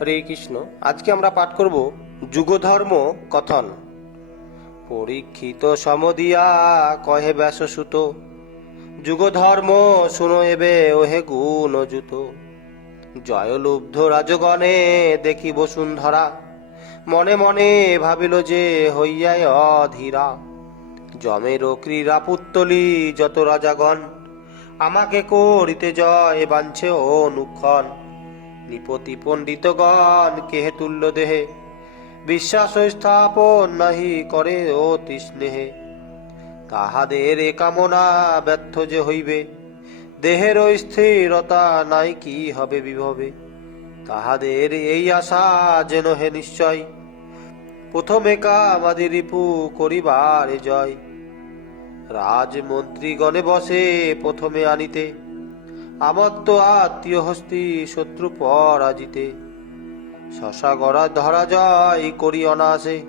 হরে কৃষ্ণ। আজকে আমরা পাঠ করব যুগধর্ম কথন। পরীক্ষিত সমদিয়া কহে ব্যাসসুত, যুগধর্ম শুনো এবে, ওহে গুণ জুত জয়লুব্ধ রাজগণে দেখি বসুন্ধরা, মনে মনে ভাবিল যে হইয়ায় অধীরা। জমের ক্রীড়া পুত্তলি যত রাজাগণ, আমাকে করিতে জয় বাঞ্ছে অনুক্ষণ। নৃপতি পণ্ডিতগণ কেহে তুল্য দেহে? বিশ্বাস স্থাপন নাহি করে অতি স্নেহে। তাহাদের এ কামনা ব্যর্থ যে হইবে? দেহের স্থিরতা নাই কি হবে বিভবে? তাহাদের এই আশা যেন হে নিশ্চয়। প্রথমে কামাদি রিপু করিবার জয়। রাজমন্ত্রীগণে বসে প্রথমে আনিতে। আমার তো আত্মীয় হস্তি শত্রু পরাজিতে শশা গড়া ধরা যায় করি অনাসে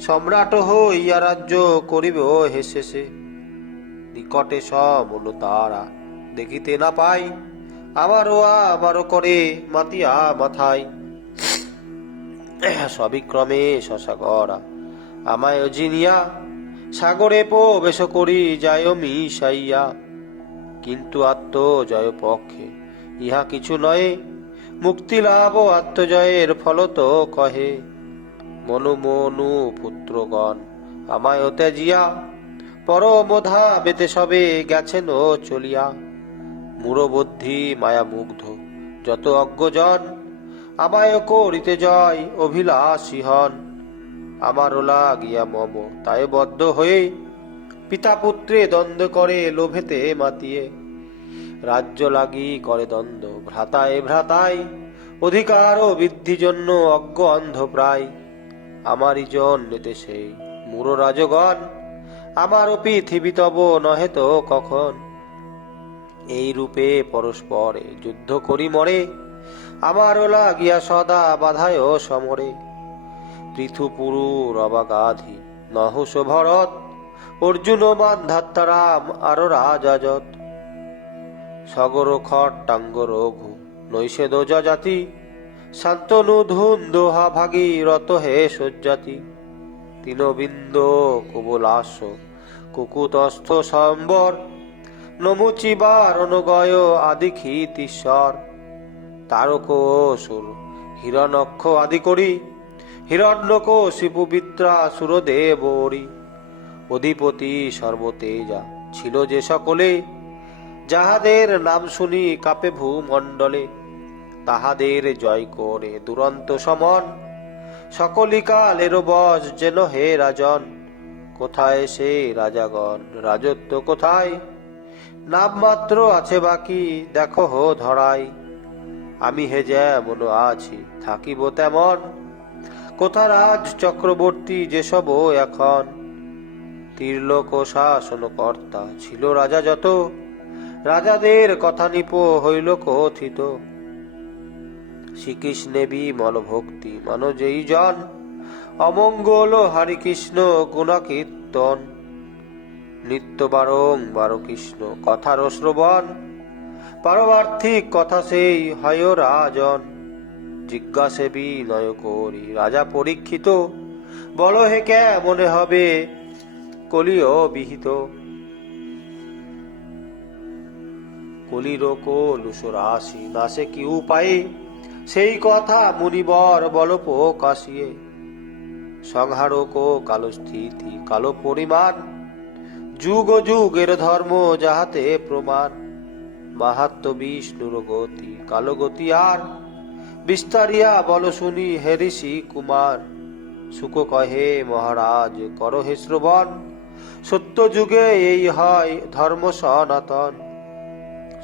সম্রাট হইয়া রাজ্য করিব হেসে সে নিকটে সমন তারা দেখিতে না পাই, আমারও আমারও করে মাতিয়া মাথায়। সবিক্রমে শশা গড়া আমায় জিনিয়া, সাগরে প্রবেশ করি যায় মিশাইয়া। কিন্তু আত্ম জয় পক্ষে ইহা কিছু নয়। মুক্তি লাভ ও আত্মজয়ের ফল তো কহে। মনু মনু পুত্রগণ, আমায় ত্যাজিয়া, পরমধা বেতে সবে গেছেন ও চলিয়া। মূরবুদ্ধি মায়া মুগ্ধ যত অজ্ঞজন, আমায় করিতে জয় অভিলাষী হন। আমারও লাগিয়া মম, তাই বদ্ধ হয়ে পিতা পুত্রে দ্বন্দ্ব করে লোভেতে মাতিয়ে। রাজ্য লাগি করে দ্বন্দ্ব, ভ্রাতায় ভ্রাতায়, অধিকার ও বৃদ্ধি জন্য অজ্ঞ অন্ধ প্রায় আমারই জন্যতে সেই মূর রাজগণ, আমারও পৃথিবী তব নহে তো কখন। এই রূপে পরস্পরে যুদ্ধ করি মরে, আমারও লাগিয়া সদা বাধায় সমরে। পৃথুপুরু রবাগাধি নহুষ ভরত অর্জুন মান্ধাত্তারাম আরও রাজাজত। সগর খট্টাঙ্গ রঘু নৈষেদ জাতি শান্তনু ধুন দোহা ভাগী, রত হে সজ্জাতি। তিনবিন্দ, কুবলাস, কুকুতস্থ সম্বর নমুচিবার অনুগয় আদি খ্যাতিশ্বর তারক সুর হিরণক্ষ আদি করি, হিরণ্যক শিপুবিত্রা সুরদেবরী অধিপতি সর্বতেজা ছিল যে সকলে। যাহাদের নাম শুনি কাপে ভূমণ্ডলে, তাহাদের জয় করে দুরন্ত সমন। সকলি কালের বস যেন হে রাজন, কোথায় সে রাজাগণ, রাজত্ব কোথায়? নাম মাত্র আছে বাকি, দেখো হো ধরাই। আমি হে যেমন আছি, থাকিব তেমন। কোথা রাজ চক্রবর্তী যেসব এখন তীর্লোক শাসন কর্তা ছিল রাজা যত। রাজাদের কথা নিপ হইল কথিত। শ্রীকৃষ্ণে বিমল ভক্তি মান যেই জন। অমঙ্গল হরিকৃষ্ণ গুণকীর্তন। নিত্য বারং কৃষ্ণ, কথার শ্রবণ। পারমার্থিক কথা সেই, হয় রাজন। জিজ্ঞাসে বিনয় করি, রাজা পরীক্ষিত। বল হে কে, মনে হবে কলিও বিহিত। কলির কলুষ রাশি নাসে কি উপায়ে? সেই কথা মুনিবর বল কাশিয়ে সংহারক কালো স্থিতি, কালো পরিমাণ, যুগ যুগের ধর্ম যাহাতে প্রমাণ। মাহাত্ম বিষ্ণুর গতি, কালো গতি আর? বিস্তারিয়া বল শুনি হে ঋষি কুমার, সুখ কহে মহারাজ কর হে শ্রবণ। সত্য যুগে এই হয় ধর্ম সনাতন।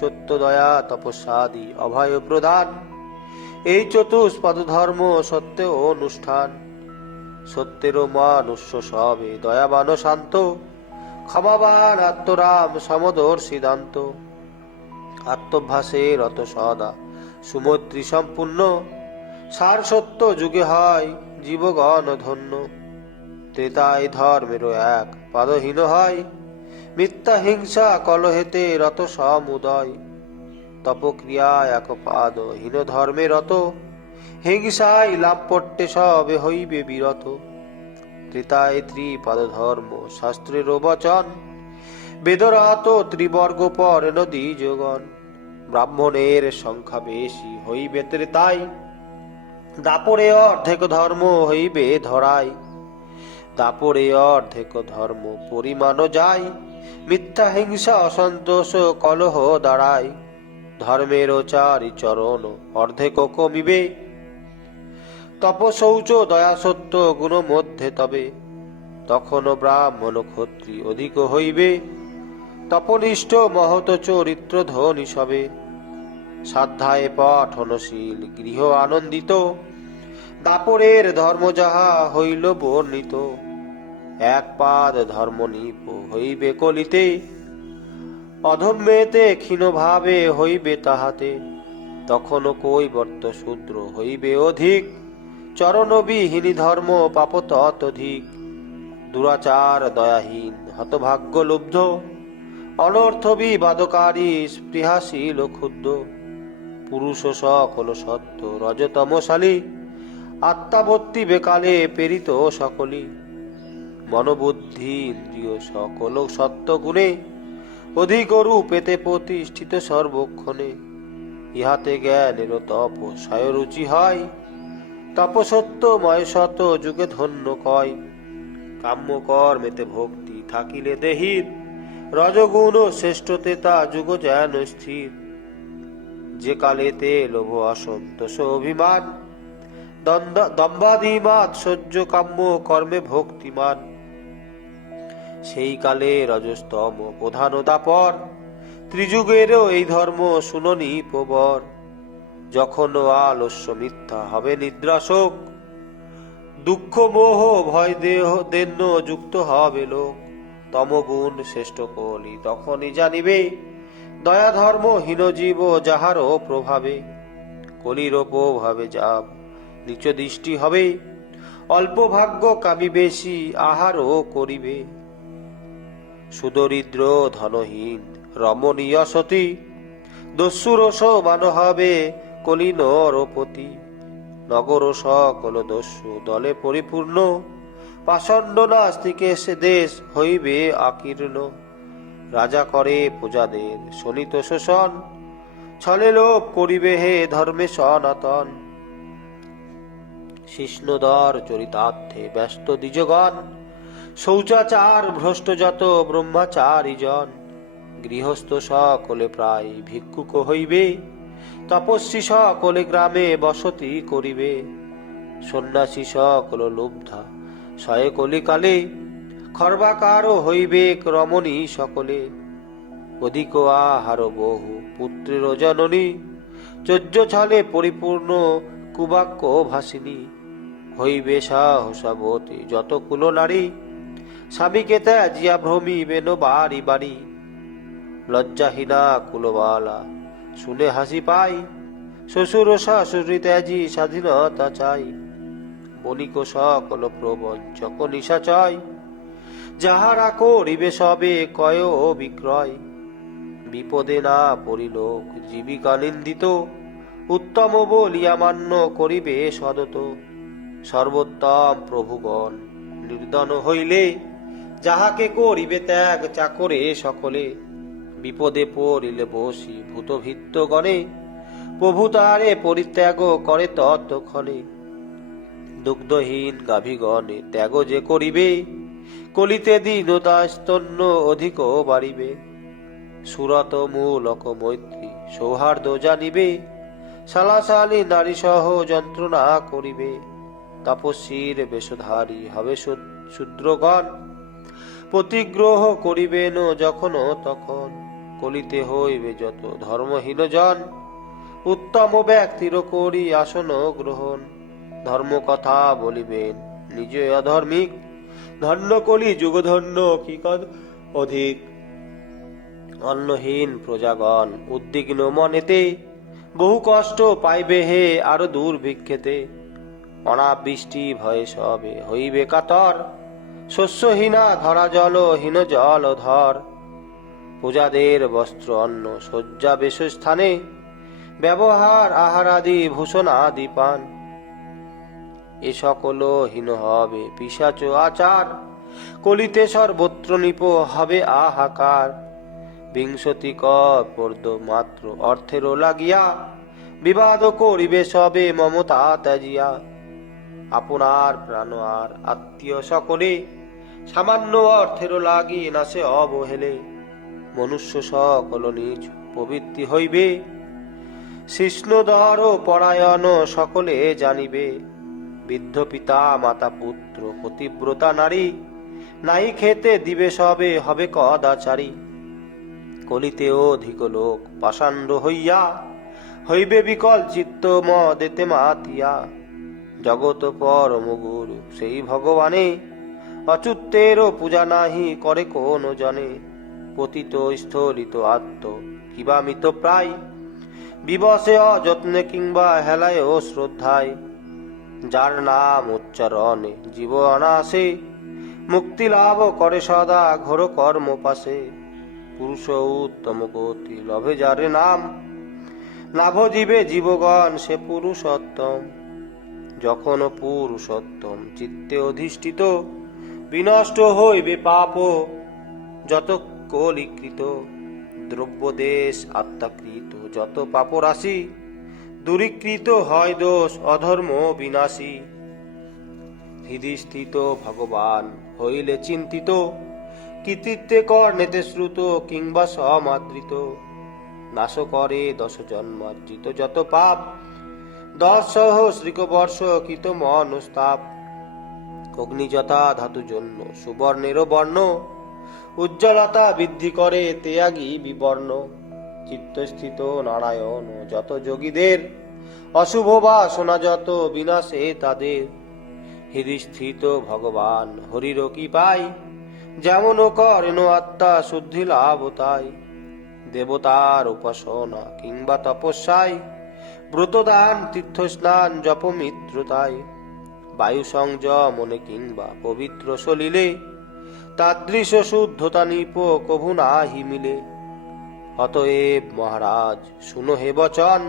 সত্য দয়া তপস্যাদি অভয় প্রদান। এই চতুষ্পদ ধর্ম সত্য অনুষ্ঠান। সত্যেরও মানুষ্য সবে দয়াবান শান্ত। ক্ষমাবান আত্মরাম সমদর সিদ্ধান্ত আত্মভাসে রত সদা সুমৈত্রী সম্পূর্ণ। সার সত্য যুগে হয় জীবগণ ধন্য। ত্রেতায় ধর্মেরও এক, পাদহীন হয়। মিথ্যা হিংসা কলহেতে রত সমুদয়। তপক্রিয়া এক পাদ হীন ধর্মে রত। হিংসাই লাভপট্টে সবে হইবে বিরত। ত্রিতায় ত্রিপাদ ধর্ম, শাস্ত্রের বচন বেদরাত ত্রিবর্গ পর নদী যোগন। ব্রাহ্মণের সংখ্যা বেশি হইবে ত্রেতাই দাপরে অর্ধেক ধর্ম হইবে ধরাই দাপরে অর্ধেক ধর্ম পরিমাণ যায়, মিথ্যা হিংসা, অসন্তোষ কলহ দাঁড়ায়। ধর্মের চারি চরণ অর্ধেক কমিবে। তপশৌচ দয়া সত্য গুণ মধ্যে তবে তখন ব্রাহ্মণ ক্ষত্রি অধিক হইবে। তপনিষ্ঠ মহত চরিত্র ধনী সবে। সাধ্যায় পঠনশীল, গৃহ আনন্দিত। দাপরের ধর্ম যাহা হইল বর্ণিত, এক পাদ ধর্ম নিপ হইবে কলিতে অধম্যেতে ক্ষীণ ভাবে হইবে তাহাতে, তখন কৈবর্ত শূদ্র হইবে অধিক, চরণবিহীনী ধর্ম পাপ ততধিক দুরাচার দয়াহীন হতভাগ্য লুব্ধ অনর্থ বিবাদকারী স্পৃহাশীল ক্ষুদ্র, পুরুষ সকল সত্য রজতমশালী আত্মাবর্তী বেকালে প্রেরিত সকলি। মনোবুদ্ধি ইন্দ্রিয় সকল সত্য গুণে অধিক রূপেতে প্রতিষ্ঠিত সর্বক্ষণে। ইহাতে জ্ঞানের তপ রুচি হয় তপসত্যময় শত যুগে ধন্য কয়। কাম্য কর্মেতে ভক্তি থাকিলে দেহির, রজগুণ শ্রেষ্ঠতে তা যুগ যেন স্থির। যে কালেতে লোভ অসন্তোষ অভিমান দম্বাদিমাত সহ্য কাম্য, কর্মে ভক্তিমান। সেই কালে রজস্তম প্রধান দাপর ত্রিযুগেরও এই ধর্ম শুননি প্রবর। যখন আলস্য মিথ্যা হবে নিদ্রাশোক, দুঃখ, মোহ, ভয়, দেহ দেন্য যুক্ত হবে লোক। তমগুণ শ্রেষ্ঠ কলি তখনই জানিবে দয়া ধর্ম হীন জীব যাহারও প্রভাবে, কলির প্রভাবে যাব নিচ দৃষ্টি হবে। অল্প ভাগ্য কামি বেশি আহারও করিবে। সুদরিদ্র ধনহীন, রমণীয় সতী, দস্যুরস মান হবে কলিন রপতি। নগর সকল দস্যু দলে পরিপূর্ণ। পাষণ্ড নাস্তিকে সে দেশ হইবে আকীর্ণ। রাজা করে প্রজাদের শোষণ। ছলে লোভ করিবে হে ধর্মে সনাতন। শিষ্ণদর চরিতার্থে ব্যস্ত দ্বিজগণ। শৌচাচার ভ্রষ্ট যত ব্রহ্মচারী জন গৃহস্থ সকলে প্রায় ভিক্ষুক হইবে, তপস্বী সকলে গ্রামে বসতি করিবে। সন্ন্যাসী সকল লুব্ধা শয়ে কলিকালে খর্বাকারও হইবে রমণী সকলে। অধিক আহার বহু পুত্রের জননী চোদ্য ছলে পরিপূর্ণ কুবাক্য ভাসিনী। হইবে সাহসাবতী, যত কুল নারী, স্বামীকে ত্যাজিয়া ভ্রমিবেন বাড়ি বাড়ি। লজ্জাহীনা কুলবালা, শুনে হাসি পাই, শ্বশুর ও শাশুড়ি ত্যাজি স্বাধীনতা চাই। বণিক সকল প্রবঞ্চক নিশাচয় যাহারা করিবে সবে কয় ও বিক্রয় বিপদে না পরিলোক জীবিকা নিন্দিত, উত্তম বলিয়া মান্য করিবে সদত। সর্বোত্তম প্রভুগণ নির্দন হইলে যাহাকে করিবে ত্যাগ চাকরে সকলে। বিপদে পড়িলে বসি ভূতভিত্ত গণে প্রভু তারে পরিত্যাগ করে ততক্ষণে। দুগ্ধহীন গাভীগণে ত্যাগ যে করিবে, কলিতে দীনতা স্তন্য অধিক বাড়িবে। সুরত মূলক মৈত্রী সৌহার্দ্য জানিবে, সালাসালি নারী সহ যন্ত্রণা করিবে। তপস্বীর বেশধারী হবে শূদ্রগণ। প্রতিগ্রহ করিবেন যখন তখন কলিতে হইবে যত ধর্মহীন জন উত্তম ব্যক্তির করি আসন গ্রহণ। ধর্ম কথা বলিবেন, নিজে অধর্মিক। ধন্য কলি যুগধন্য, কি অধিক? অন্নহীন প্রজাগণ, উদ্বিগ্ন মনেতে বহু কষ্ট পাইবে হে আরও দুর্ভিক্ষেতে অনাবৃষ্টি ভয়ে সবে হইবে কাতর। শস্যহীনা ধরা জল, হীন জল ধর। পূজাদের বস্ত্র অন্ন শয্যা বেশ স্থানে ব্যবহার আহার আদি ভূষণ আদি পান। এ সকল হীন হবে পিসাচ আচার। কলিতে সর্বত্র নিপ হবে আহাকার। বিংশতি কর্দ মাত্র অর্থেরও লাগিয়া। বিবাদ করিবে সবে মমতা ত্যাজিয়া। আপনার প্রাণ আর আত্মীয় সকলে সামান্য অর্থেরও লাগি না সে অবহেলে। মনুষ্য সকল নিজ প্রবৃত্তি হইবে। শিষ্ণুদর পরায়ণ সকলে জানিবে, বৃদ্ধ পিতা, মাতা, পুত্র, পতিব্রতা, নারী, নাই খেতে দিবে সবে, হবে কদাচারী। কলিতে অধিক লোক পাষাণ্ড হইয়া, হইবে বিকল চিত্ত মদেতে মাতিয়া। জগত পরম গুরু সেই ভগবানে অচ্যুতেরও পূজা নাহি করে কোন জনে। পতিত স্থলিত আত্ম কিবা মিত প্রায়। বিবসে অযত্নে কিংবা হেলায় ও শ্রদ্ধায় যার নাম উচ্চারণে জীব অনাসে মুক্তি লাভ করে সদা ঘোর কর্ম পাশে। পুরুষ উত্তম গতি লভে যারে নাম। লাভ জীবে জীবগণ সে পুরুষোত্তম। যখন পুরুষোত্তম চিত্তে অধিষ্ঠিত, বিনষ্ট হইবে পাপ যত কলিকৃত দ্রব্য দেশ আত্মাকৃত, যত পাপ রাশি দূরীকৃত হয় দোষ, অধর্ম বিনাশী। হৃদি স্থিত ভগবান হইলে চিন্তিত, কৃতিত্বে কর্ণেতে শ্রুত কিংবা সমাদৃত। নাশ করে দশ জন্মার্জিত যত পাপ দশ সহস্রিক বর্ষ কৃত মনস্তাপ। অগ্নিযথা ধাতু জন্য সুবর্ণের বর্ণ। উজ্জ্বলতা বৃদ্ধি করে তেয়াগী বিবর্ণ। চিত্তস্থিত নারায়ণ, যত যোগীদের। অশুভ বাসনা যত বিনাশে তাদের। হৃদিস্থিত ভগবান হরির কি পাই যেমন করেন আত্মা শুদ্ধি লাভ তাই। দেবতার উপাসনা কিংবা তপস্যায় ব্রতদান, তীর্থস্নান জপ মিত্রতায় বায়ু সংযমনে কিংবা পবিত্র সলিলে তাদৃশ শুদ্ধতা নিপ কভু নাহি মিলে। অতএব মহারাজ, শুনো হে বচন,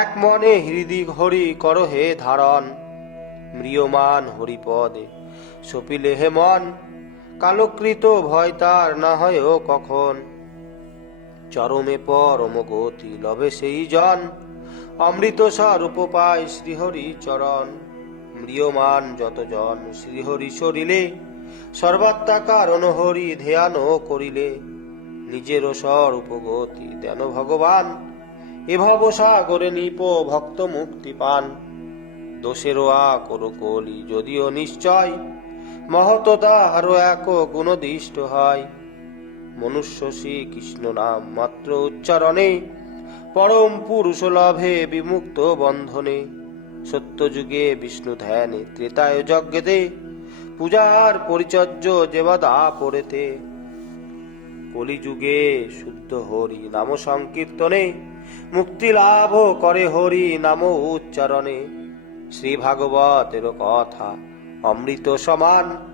এক মনে হৃদি হরি কর হে ধারণ। ম্রিয়মান হরিপদে সপিলে হে মন, কালকৃত ভয় তার না হয় কখন। চরমে পরম গতি লবে সেই জন অমৃত স্বরূপ পায় শ্রীহরি চরণ ম্রিয়মান যত জন শ্রীহরি সরিলে, সর্বাত্মা কারণ হরি ধ্যান করিলে। নিজের স্বরূপ গতি দেন ভগবান এভব সাগরে নিপ ভক্ত মুক্তি পান। দোষেরও আকর কলি যদিও নিশ্চয় মহত তাহারও এক গুণদিষ্ট হয়। মনুষ্য শ্রী কৃষ্ণ নাম মাত্র উচ্চারণে পরম পুরুষ লাভে বিমুক্ত বন্ধনে, সত্যযুগে বিষ্ণু ধ্যানে ত্রেতায় যজ্ঞেতে, পূজার পরিচর্য যেবাদা পড়েতে। কলিযুগে শুদ্ধ হরি নাম সংকীর্তনে, মুক্তি লাভ করে হরি নাম উচ্চারণে। শ্রী ভাগবতের কথা অমৃত সমান